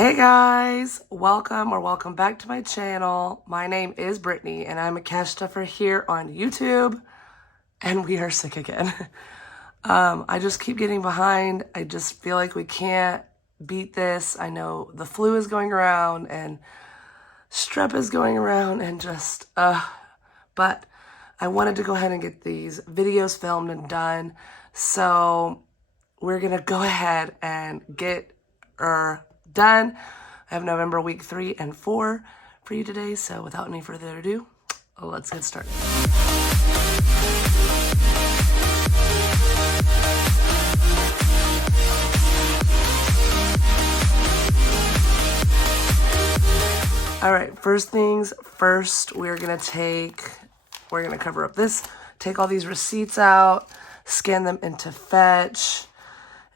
Hey guys, welcome back to my channel. My name is Brittany and I'm a cash stuffer here on YouTube, and we are sick again. I just keep getting behind. I just feel like we can't beat this. I know the flu is going around and strep is going around and just, but I wanted to go ahead and get these videos filmed and done. So we're gonna go ahead and get her done. I have November week 3 and 4 for you today. So without any further ado, let's get started. All right, first things first, we're gonna cover up this, take all these receipts out, scan them into Fetch,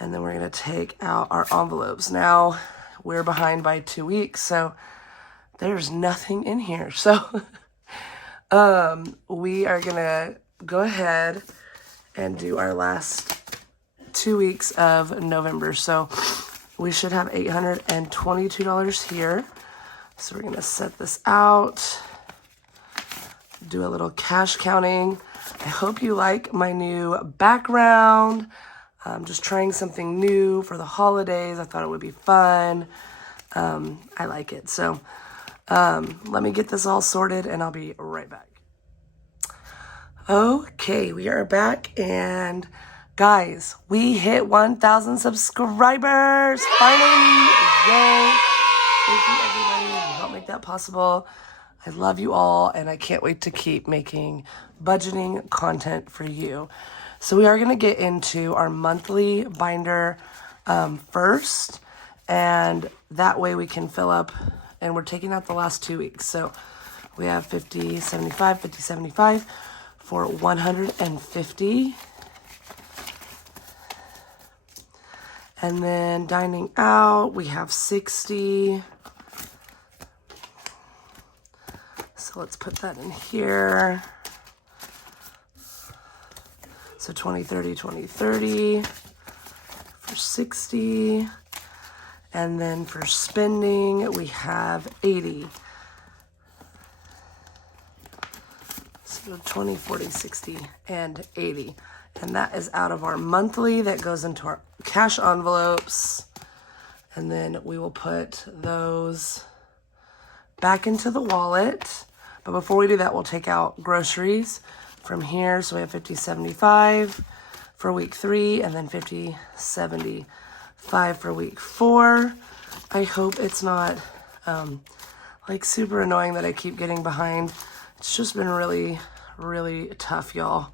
and then we're gonna take out our envelopes. Now, we're behind by 2 weeks, so there's nothing in here. So we are gonna go ahead and do our last 2 weeks of November. So we should have $822 here. So we're gonna set this out, do a little cash counting. I hope you like my new background. I'm just trying something new for the holidays. I thought it would be fun. I like it. So let me get this all sorted and I'll be right back. Okay, we are back, and guys, we hit 1,000 subscribers finally. Yay! Thank you everybody who helped make that possible. I love you all, and I can't wait to keep making budgeting content for you. So we are going to get into our monthly binder first, and that way we can fill up, and we're taking out the last 2 weeks. So we have 50, 75, 50, 75 for 150. And then dining out, we have 60. So let's put that in here. So 20, 30, 20, 30 for 60. And then for spending, we have 80. So 20, 40, 60, and 80. And that is out of our monthly. That goes into our cash envelopes. And then we will put those back into the wallet. But before we do that, we'll take out groceries from here. So we have 50, 75 for week 3, and then 50, 75 for week 4. I hope it's not like super annoying that I keep getting behind. It's just been really, really tough, y'all.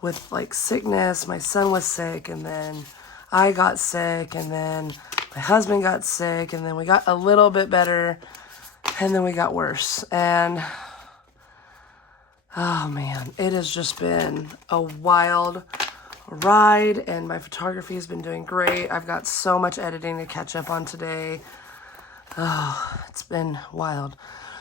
With like sickness, my son was sick, and then I got sick, and then my husband got sick, and then we got a little bit better, and then we got worse. And oh man, it has just been a wild ride, and my photography has been doing great. I've got so much editing to catch up on today. Oh, it's been wild.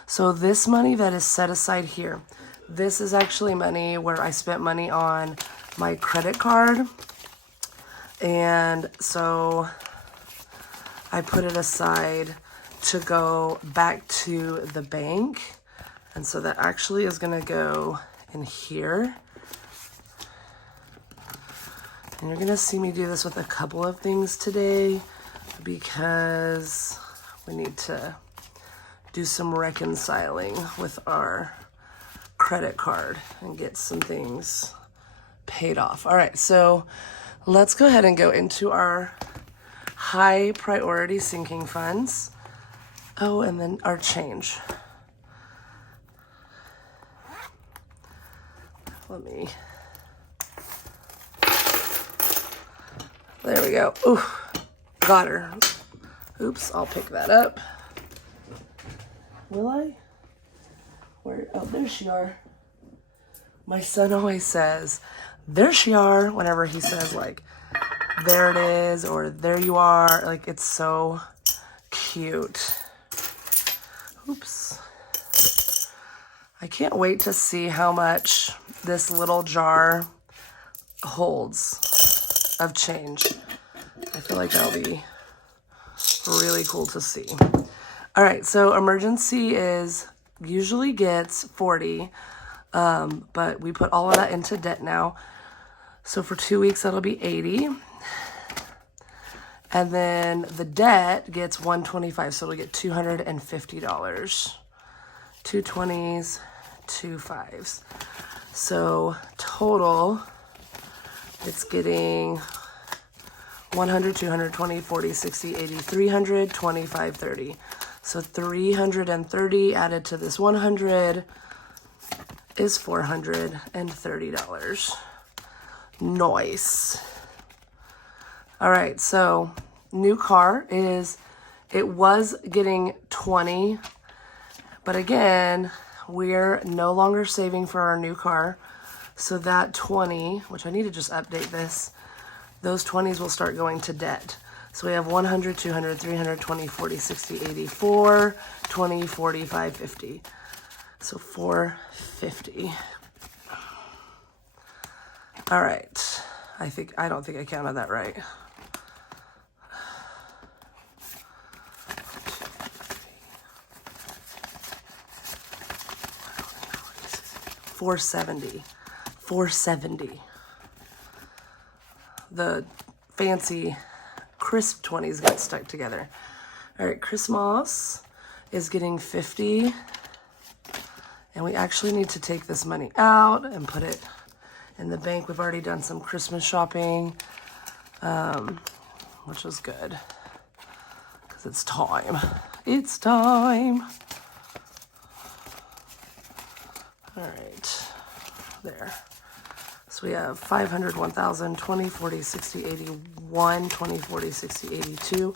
So this money that is set aside here, this is actually money where I spent money on my credit card. And so I put it aside to go back to the bank. And so that actually is gonna go in here. And you're gonna see me do this with a couple of things today because we need to do some reconciling with our credit card and get some things paid off. All right, so let's go ahead and go into our high priority sinking funds. Oh, and then our change. Let me, there we go. Ooh, got her. Oops, I'll pick that up. Will I? Where? Oh, there she are. My son always says, there she are, whenever he says like, there it is, or there you are. Like, it's so cute. Oops. I can't wait to see how much this little jar holds of change. I feel like that'll be really cool to see. All right, so emergency usually gets 40, but we put all of that into debt now. So for 2 weeks, that'll be 80. And then the debt gets 125, so it'll get $250. 2 20s, 2 5s. So total, it's getting 100, 220, 40, 60, 80, 300, 25, 30. So 330 added to this 100 is $430. Nice. All right, so new car it was getting 20, but again, we're no longer saving for our new car. So that 20, which I need to just update this, those 20s will start going to debt. So we have 100, 200, 300, 20, 40, 60, 80, 4, 20, 45, 50. So 450. All right. I don't think I counted that right. 470. 470. The fancy crisp 20s got stuck together. All right, Christmas is getting 50. And we actually need to take this money out and put it in the bank. We've already done some Christmas shopping, which was good because it's time. It's time. All right, there. So we have 500, 1,000, 20, 40, 60, 81, 20, 40, 60, 82,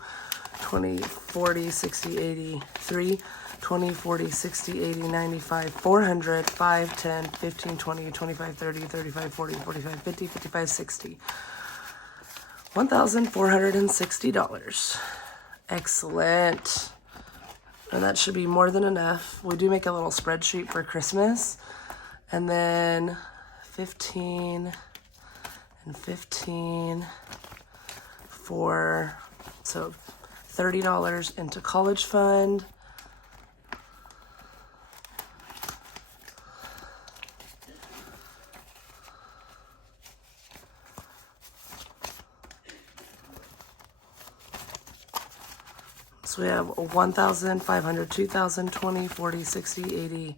20, 40, 60, 83, 20, 40, 60, 80, 95, 400, 5, 10, 15, 20, 25, 30, 35, 40, 45, 50, 55, 60. $1,460. Excellent. And that should be more than enough. We do make a little spreadsheet for Christmas. And then 15 and 15 for, so $30 into college fund. So we have 1,500, 2,000, 20, 40, 60, 80,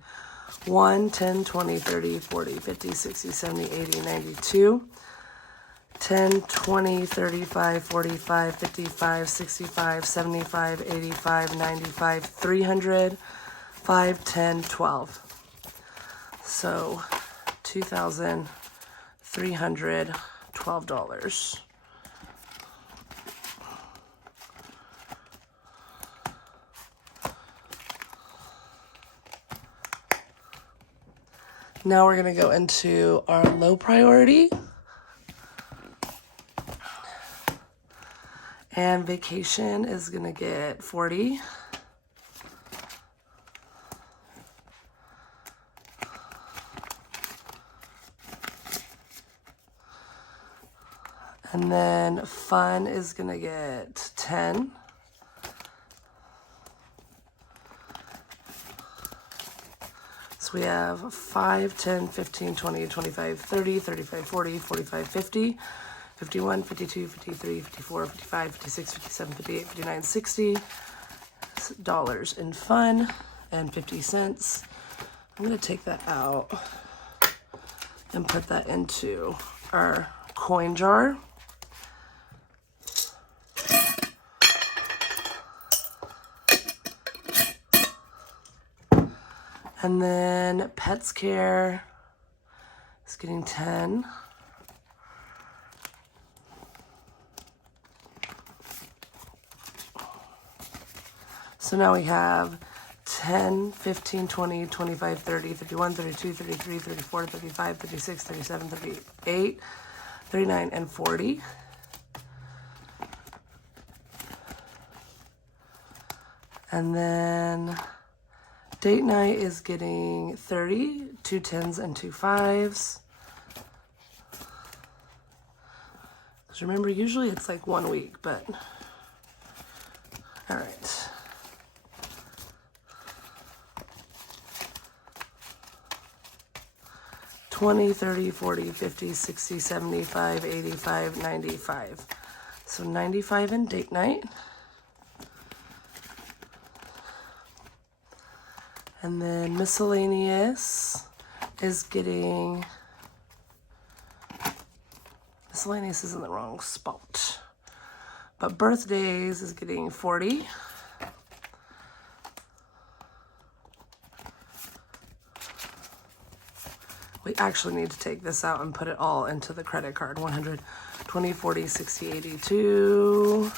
1, 10, 20, 30, 40, 50, 60, 70, 80, 92, 10, 20, 35, 45, 55, 65, 75, 85, 95, 300, 5, 10, 12. So $2,312. Now we're going to go into our low priority. And vacation is going to get 40. And then fun is going to get 10. We have 5, 10, 15, 20, 25, 30, 35, 40, 45, 50, 51, 52, 53, 54, 55, 56, 57, 58, 59, 60 dollars in fun and 50 cents. I'm going to take that out and put that into our coin jar. And then Pets Care is getting 10. So now we have 10, 15, 20, 25, 30, 51, 32, 33, 34, 35, 36, 37, 38, 39, and 40. And then date night is getting 30, 2 10s and 2 5s. Because remember, usually it's like 1 week, but all right. $20, $30, $40, $50, $60, $75, $85, $95. So $95 in date night. And then miscellaneous is getting, miscellaneous is in the wrong spot. But birthdays is getting 40. We actually need to take this out and put it all into the credit card. 100, 20, 40, 60, 82,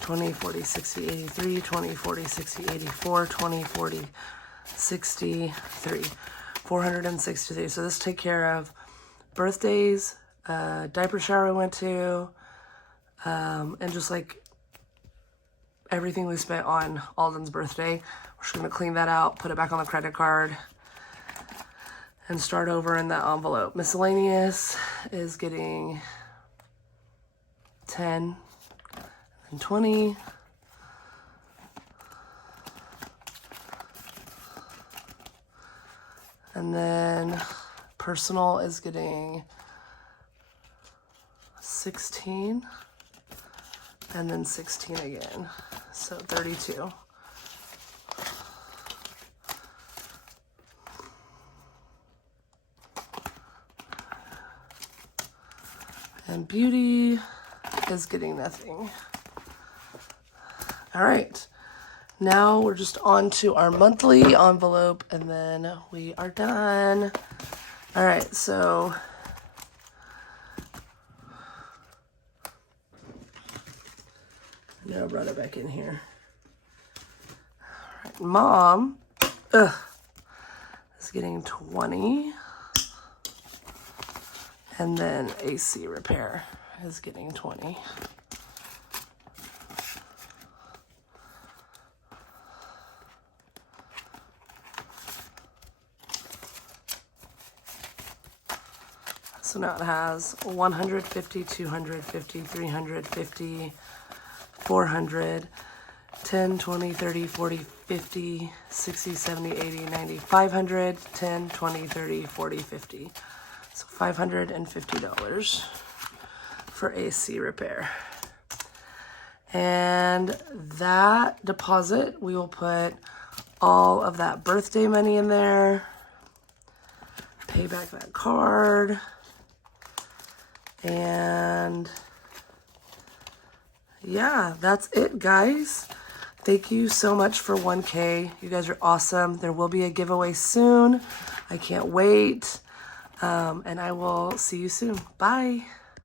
20, 40, 60, 83, 20, 40, 60, 84, 20, 40, 63, 463. So this take care of birthdays, diaper shower we went to, and just like everything we spent on Alden's birthday. We're just gonna clean that out, put it back on the credit card, and start over in that envelope. Miscellaneous is getting 10 and 20. And then personal is getting 16 and then 16 again. So 32. And beauty is getting nothing. All right. Now we're just on to our monthly envelope and then we are done. All right, so now I brought it back in here. All right, mom is getting 20. And then AC repair is getting 20. So now it has 150, 250, 350, 400, 10, 20, 30, 40, 50, 60, 70, 80, 90, 500, 10, 20, 30, 40, 50. So $550 for AC repair. And that deposit, we will put all of that birthday money in there, pay back that card, and yeah, that's it, guys. Thank you so much for 1K. You guys are awesome. There will be a giveaway soon. I can't wait. And I will see you soon. Bye.